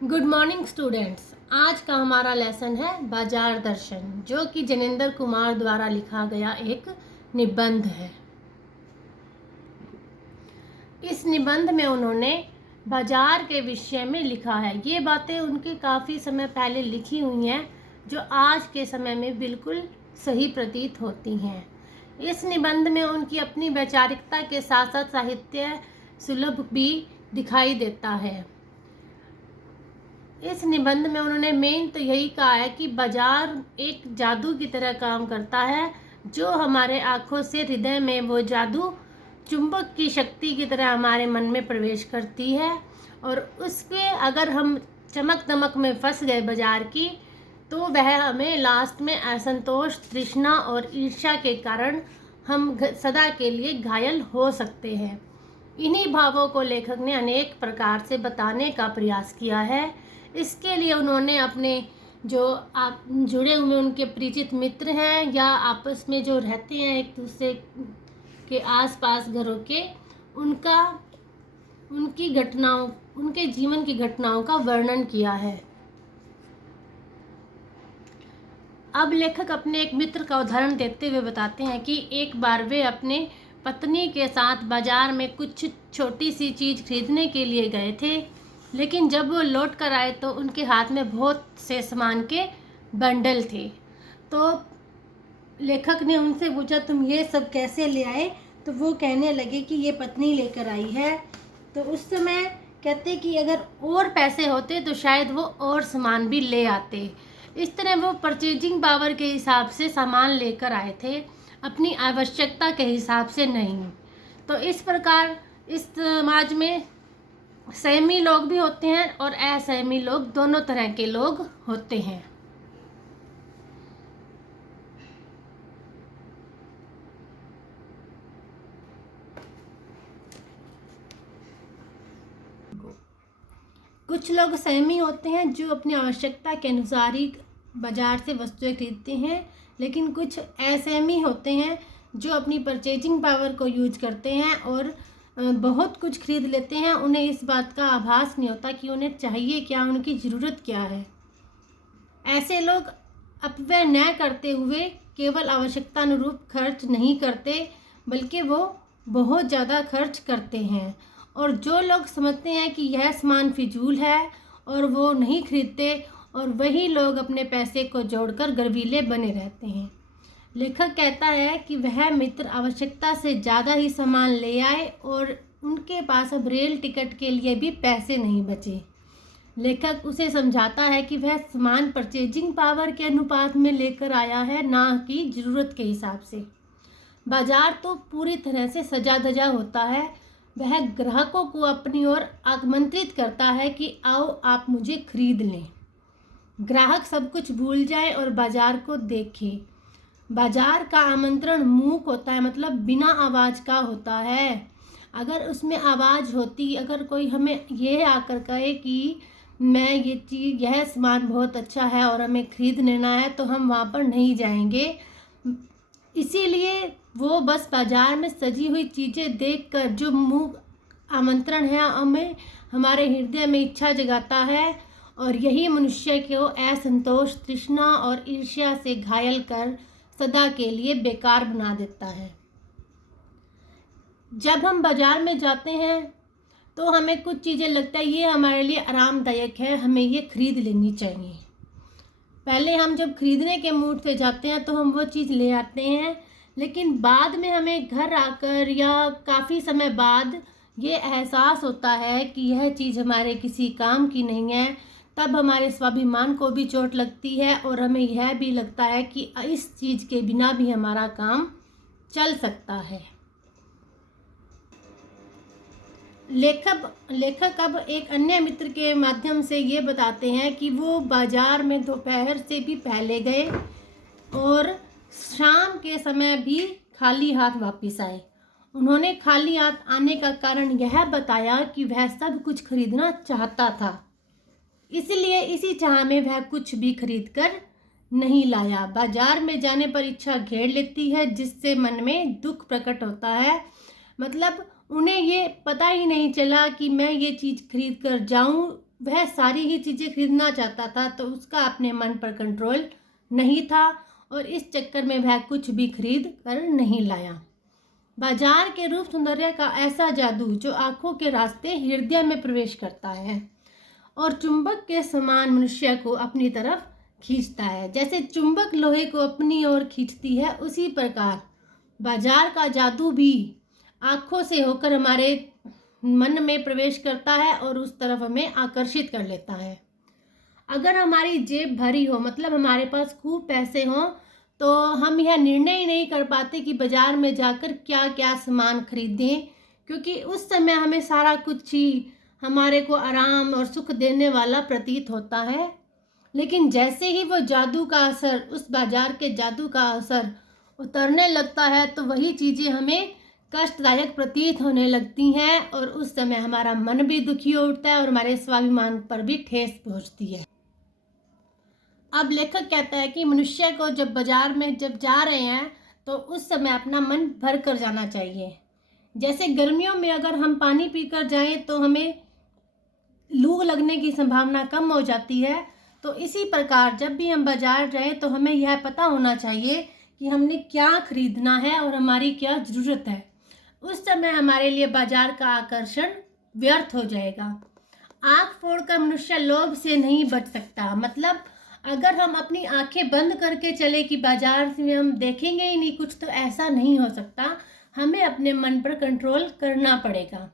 Good morning students. आज का हमारा लेसन है बाजार दर्शन, जो कि जनेंद्र कुमार द्वारा लिखा गया एक निबंध है। इस निबंध में उन्होंने बाजार के विषय में लिखा है। ये बातें उनके काफ़ी समय पहले लिखी हुई हैं, जो आज के समय में बिल्कुल सही प्रतीत होती हैं। इस निबंध में उनकी अपनी वैचारिकता के साथ साथ साहित्य सुलभ भी दिखाई देता है। इस निबंध में उन्होंने मेन तो यही कहा है कि बाजार एक जादू की तरह काम करता है, जो हमारे आँखों से हृदय में वो जादू चुंबक की शक्ति की तरह हमारे मन में प्रवेश करती है, और उसके अगर हम चमक दमक में फंस गए बाजार की, तो वह हमें लास्ट में असंतोष, तृष्णा और ईर्ष्या के कारण हम सदा के लिए घायल हो सकते हैं। इन्हीं भावों को लेखक ने अनेक प्रकार से बताने का प्रयास किया है। इसके लिए उन्होंने अपने जो आप जुड़े हुए उनके परिचित मित्र हैं या आपस में जो रहते हैं एक दूसरे के आसपास घरों के, उनकी घटनाओं, उनके जीवन की घटनाओं का वर्णन किया है। अब लेखक अपने एक मित्र का उदाहरण देते हुए बताते हैं कि एक बार वे अपने पत्नी के साथ बाजार में कुछ छोटी सी चीज़ खरीदने के लिए गए थे, लेकिन जब वो लौट कर आए तो उनके हाथ में बहुत से सामान के बंडल थे। तो लेखक ने उनसे पूछा, तुम ये सब कैसे ले आए? तो वो कहने लगे कि ये पत्नी लेकर आई है। तो उस समय कहते कि अगर और पैसे होते तो शायद वो और सामान भी ले आते। इस तरह वो परचेजिंग पावर के हिसाब से सामान लेकर आए थे, अपनी आवश्यकता के हिसाब से नहीं। तो इस प्रकार इस समाज में सहमी लोग भी होते हैं और असहमी लोग, दोनों तरह के लोग होते हैं। कुछ लोग सहमी होते हैं जो अपनी आवश्यकता के अनुसार ही बाजार से वस्तुएं खरीदते हैं, लेकिन कुछ असहमी होते हैं जो अपनी परचेजिंग पावर को यूज करते हैं और बहुत कुछ खरीद लेते हैं। उन्हें इस बात का आभास नहीं होता कि उन्हें चाहिए क्या, उनकी ज़रूरत क्या है। ऐसे लोग अपव्यय न करते हुए केवल आवश्यकता अनुरूप खर्च नहीं करते, बल्कि वो बहुत ज़्यादा खर्च करते हैं। और जो लोग समझते हैं कि यह सामान फिजूल है और वो नहीं खरीदते, और वही लोग अपने पैसे को जोड़कर गर्वीले बने रहते हैं। लेखक कहता है कि वह मित्र आवश्यकता से ज़्यादा ही सामान ले आए और उनके पास अब रेल टिकट के लिए भी पैसे नहीं बचे। लेखक उसे समझाता है कि वह सामान परचेजिंग पावर के अनुपात में लेकर आया है, ना कि ज़रूरत के हिसाब से। बाजार तो पूरी तरह से सजा धजा होता है। वह ग्राहकों को अपनी ओर आमंत्रित करता है कि आओ आप मुझे खरीद लें। ग्राहक सब कुछ भूल जाए और बाजार को देखें। बाजार का आमंत्रण मूक होता है, मतलब बिना आवाज़ का होता है। अगर उसमें आवाज़ होती, अगर कोई हमें ये आकर कहे कि मैं ये चीज़, यह सामान बहुत अच्छा है और हमें खरीद लेना है, तो हम वहाँ पर नहीं जाएंगे। इसीलिए वो बस बाजार में सजी हुई चीज़ें देखकर जो मूक आमंत्रण है हमें हमारे हृदय में इच्छा जगाता है, और यही मनुष्य को असंतोष, तृष्णा और ईर्ष्या से घायल कर सदा के लिए बेकार बना देता है। जब हम बाजार में जाते हैं तो हमें कुछ चीज़ें लगता है ये हमारे लिए आरामदायक है, हमें ये खरीद लेनी चाहिए। पहले हम जब खरीदने के मूड से जाते हैं तो हम वो चीज़ ले आते हैं, लेकिन बाद में हमें घर आकर या काफ़ी समय बाद ये एहसास होता है कि यह चीज़ हमारे किसी काम की नहीं है। तब हमारे स्वाभिमान को भी चोट लगती है और हमें यह भी लगता है कि इस चीज़ के बिना भी हमारा काम चल सकता है। लेखक अब एक अन्य मित्र के माध्यम से ये बताते हैं कि वो बाजार में दोपहर से भी पहले गए और शाम के समय भी खाली हाथ वापस आए। उन्होंने खाली हाथ आने का कारण यह बताया कि वह सब कुछ खरीदना चाहता था, इसलिए इसी चाह में वह कुछ भी खरीद कर नहीं लाया। बाजार में जाने पर इच्छा घेर लेती है, जिससे मन में दुख प्रकट होता है। मतलब उन्हें ये पता ही नहीं चला कि मैं ये चीज़ खरीद कर जाऊं वह सारी ही चीज़ें खरीदना चाहता था, तो उसका अपने मन पर कंट्रोल नहीं था और इस चक्कर में वह कुछ भी खरीद कर नहीं लाया। बाजार के रूप सौंदर्य का ऐसा जादू जो आंखों के रास्ते हृदय में प्रवेश करता है और चुंबक के समान मनुष्य को अपनी तरफ खींचता है। जैसे चुंबक लोहे को अपनी ओर खींचती है, उसी प्रकार बाजार का जादू भी आंखों से होकर हमारे मन में प्रवेश करता है और उस तरफ हमें आकर्षित कर लेता है। अगर हमारी जेब भरी हो, मतलब हमारे पास खूब पैसे हों, तो हम यह निर्णय ही नहीं कर पाते कि बाज़ार में जाकर क्या क्या सामान खरीदें, क्योंकि उस समय हमें सारा कुछ ही हमारे को आराम और सुख देने वाला प्रतीत होता है। लेकिन जैसे ही वो जादू का असर, उस बाज़ार के जादू का असर उतरने लगता है, तो वही चीज़ें हमें कष्टदायक प्रतीत होने लगती हैं और उस समय हमारा मन भी दुखी हो उठता है और हमारे स्वाभिमान पर भी ठेस पहुंचती है। अब लेखक कहता है कि मनुष्य को जब बाजार में जब जा रहे हैं, तो उस समय अपना मन भर कर जाना चाहिए। जैसे गर्मियों में अगर हम पानी पीकर जाएं तो हमें लू लगने की संभावना कम हो जाती है, तो इसी प्रकार जब भी हम बाजार जाएं तो हमें यह पता होना चाहिए कि हमने क्या खरीदना है और हमारी क्या ज़रूरत है। उस समय हमारे लिए बाजार का आकर्षण व्यर्थ हो जाएगा। आँख फोड़कर मनुष्य लोभ से नहीं बच सकता। मतलब अगर हम अपनी आंखें बंद करके चले कि बाजार में हम देखेंगे ही नहीं कुछ, तो ऐसा नहीं हो सकता। हमें अपने मन पर कंट्रोल करना पड़ेगा।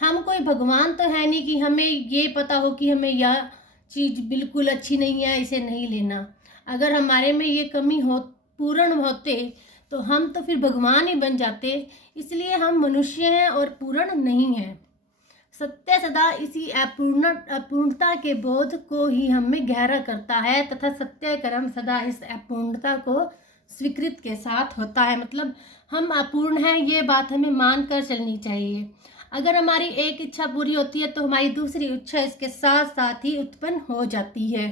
हम कोई भगवान तो है नहीं कि हमें ये पता हो कि हमें यह चीज़ बिल्कुल अच्छी नहीं है, इसे नहीं लेना। अगर हमारे में ये कमी हो पूर्ण होते तो हम तो फिर भगवान ही बन जाते। इसलिए हम मनुष्य हैं और पूर्ण नहीं हैं। सत्य सदा इसी अपूर्णता के बोध को ही हमें गहरा करता है तथा सत्य कर्म सदा इस अपूर्णता को स्वीकृत के साथ होता है। मतलब हम अपूर्ण हैं, ये बात हमें मानकर चलनी चाहिए। अगर हमारी एक इच्छा पूरी होती है तो हमारी दूसरी इच्छा इसके साथ साथ ही उत्पन्न हो जाती है।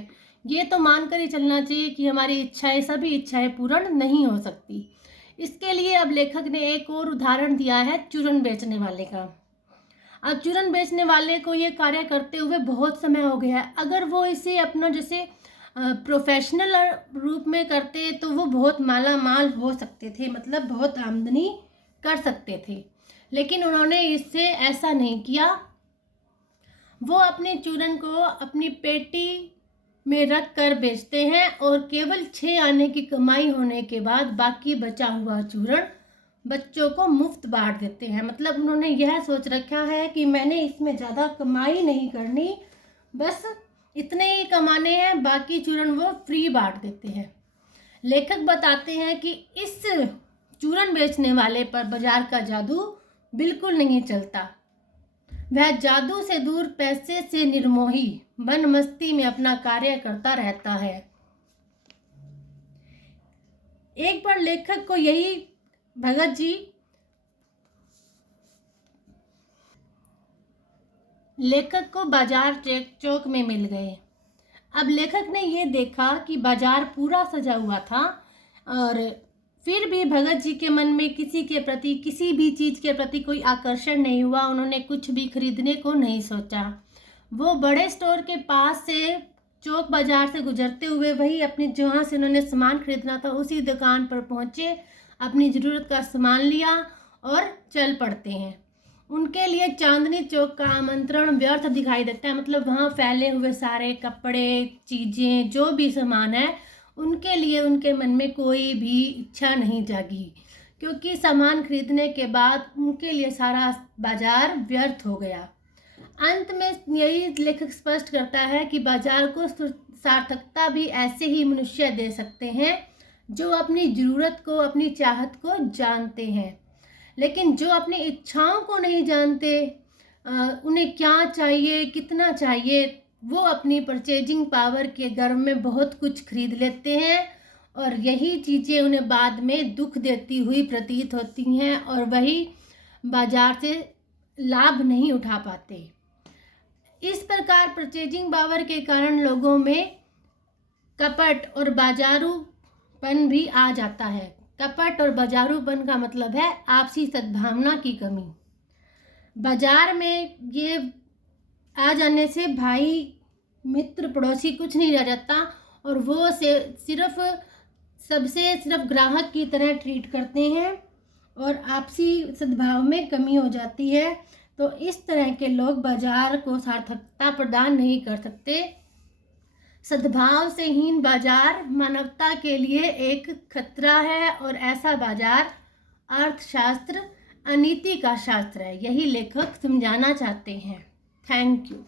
ये तो मानकर ही चलना चाहिए कि हमारी इच्छाएं, सभी इच्छाएं पूर्ण नहीं हो सकती। इसके लिए अब लेखक ने एक और उदाहरण दिया है चूरन बेचने वाले का। अब चूरन बेचने वाले को ये कार्य करते हुए बहुत समय हो गया है। अगर वो इसे अपना जैसे प्रोफेशनल रूप में करते तो वो बहुत माला माल हो सकते थे, मतलब बहुत आमदनी कर सकते थे। लेकिन उन्होंने इससे ऐसा नहीं किया। वो अपने चूरन को अपनी पेटी में रख कर बेचते हैं और केवल 6 आने की कमाई होने के बाद बाकी बचा हुआ चूरन बच्चों को मुफ्त बांट देते हैं। मतलब उन्होंने यह सोच रखा है कि मैंने इसमें ज़्यादा कमाई नहीं करनी, बस इतने ही कमाने हैं, बाकी चूरन वो फ्री बांट देते हैं। लेखक बताते हैं कि इस चूरन बेचने वाले पर बाजार का जादू बिल्कुल नहीं चलता। वह जादू से दूर, पैसे से निर्मोही, मन मस्ती में अपना कार्य करता रहता है। एक बार लेखक को यही भगत जी लेखक को बाजार चौक में मिल गए। अब लेखक ने ये देखा कि बाजार पूरा सजा हुआ था और फिर भी भगत जी के मन में किसी के प्रति, किसी भी चीज़ के प्रति कोई आकर्षण नहीं हुआ। उन्होंने कुछ भी खरीदने को नहीं सोचा। वो बड़े स्टोर के पास से चौक बाजार से गुजरते हुए वही अपनी जहाँ से उन्होंने सामान खरीदना था उसी दुकान पर पहुँचे, अपनी ज़रूरत का सामान लिया और चल पड़ते हैं। उनके लिए चांदनी चौक का आमंत्रण व्यर्थ दिखाई देता है। मतलब वहाँ फैले हुए सारे कपड़े, चीज़ें, जो भी सामान है, उनके लिए उनके मन में कोई भी इच्छा नहीं जागी, क्योंकि सामान खरीदने के बाद उनके लिए सारा बाजार व्यर्थ हो गया। अंत में यही लेखक स्पष्ट करता है कि बाजार को सार्थकता भी ऐसे ही मनुष्य दे सकते हैं जो अपनी ज़रूरत को, अपनी चाहत को जानते हैं। लेकिन जो अपनी इच्छाओं को नहीं जानते, उन्हें क्या चाहिए, कितना चाहिए, वो अपनी परचेजिंग पावर के गर्व में बहुत कुछ खरीद लेते हैं और यही चीज़ें उन्हें बाद में दुख देती हुई प्रतीत होती हैं और वही बाजार से लाभ नहीं उठा पाते। इस प्रकार परचेजिंग पावर के कारण लोगों में कपट और बाजारूपन भी आ जाता है। कपट और बाजारूपन का मतलब है आपसी सद्भावना की कमी। बाजार में ये आ जाने से भाई मित्र पड़ोसी कुछ नहीं रह जाता और वो सिर्फ ग्राहक की तरह ट्रीट करते हैं और आपसी सद्भाव में कमी हो जाती है। तो इस तरह के लोग बाजार को सार्थकता प्रदान नहीं कर सकते। सद्भाव से हीन बाजार मानवता के लिए एक खतरा है और ऐसा बाजार अर्थशास्त्र अनीति का शास्त्र है, यही लेखक समझाना चाहते हैं। Thank you.